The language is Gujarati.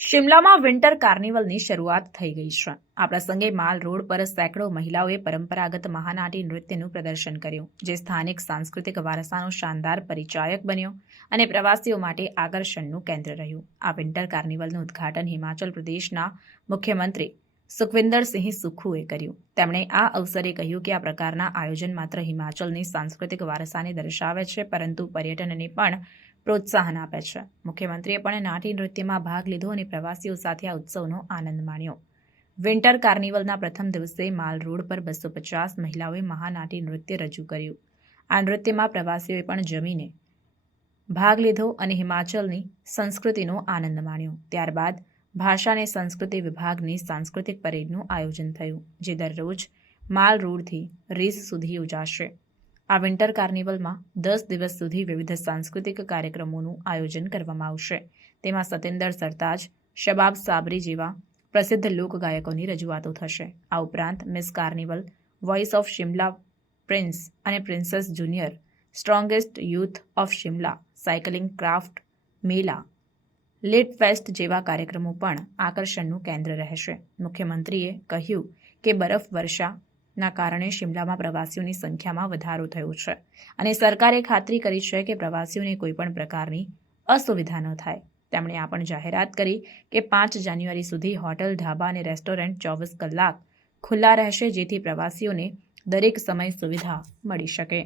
શિમલામાં વિન્ટર કાર્નિવલની શરૂઆત થઈ ગઈ છે। આ પ્રસંગે માલ રોડ પર સેંકડો મહિલાઓએ પરંપરાગત મહાનાટી નૃત્યનું પ્રદર્શન કર્યું, જે સ્થાનિક સાંસ્કૃતિક વારસાનો શાનદાર પરિચાયક બન્યો અને પ્રવાસીઓ માટે આકર્ષણનું કેન્દ્ર રહ્યું। આ વિન્ટર કાર્નિવલનું ઉદ્ઘાટન હિમાચલ પ્રદેશના મુખ્યમંત્રી સુખવિન્દરસિંહ સુખુએ કર્યું। તેમણે આ અવસરે કહ્યું કે આ પ્રકારના આયોજન માત્ર હિમાચલની સાંસ્કૃતિક વારસાને દર્શાવે છે, પરંતુ પર્યટનને પણ પ્રોત્સાહન આપે છે। મુખ્યમંત્રીએ પણ નાટી નૃત્યમાં ભાગ લીધો અને પ્રવાસીઓ સાથે આ ઉત્સવનો આનંદ માણ્યો। વિન્ટર કાર્નિવલના પ્રથમ દિવસે માલ રોડ પર 250 મહિલાઓએ મહાનાટી નૃત્ય રજૂ કર્યું। આ નૃત્યમાં પ્રવાસીઓએ પણ જમીને ભાગ લીધો અને હિમાચલની સંસ્કૃતિનો આનંદ માણ્યો। ત્યારબાદ ભાષા અને સંસ્કૃતિ વિભાગની સાંસ્કૃતિક પરેડનું આયોજન થયું, જે દરરોજ માલ રોડથી રીસ સુધી યોજાશે। આ વિન્ટર કાર્નિવલમાં 10 દિવસ સુધી વિવિધ સાંસ્કૃતિક કાર્યક્રમોનું આયોજન કરવામાં આવશે। તેમાં સતિન્દર સરતાજ, શબાબ સાબરી જેવા પ્રસિદ્ધ લોકગાયકોની રજૂઆતો થશે। આ ઉપરાંત miss carnival, voice of Shimla, prince અને princess junior, strongest youth of Shimla, cycling craft mela, lit fest જેવા કાર્યક્રમો પણ આકર્ષણનું કેન્દ્ર રહેશે। મુખ્યમંત્રીએ કહ્યું કે બરફવર્ષાના કારણે શિમલામાં પ્રવાસીઓની સંખ્યામાં વધારો થયો છે અને સરકારે ખાતરી કરી છે કે પ્રવાસીઓને કોઈપણ પ્રકારની અસુવિધા ન થાય। તેમણે આ પણ જાહેરાત કરી કે 5 જાન્યુઆરી સુધી હોટલ, ઢાબા અને રેસ્ટોરન્ટ 24 કલાક ખુલ્લા રહેશે, જેથી પ્રવાસીઓને દરેક સમય સુવિધા મળી શકે।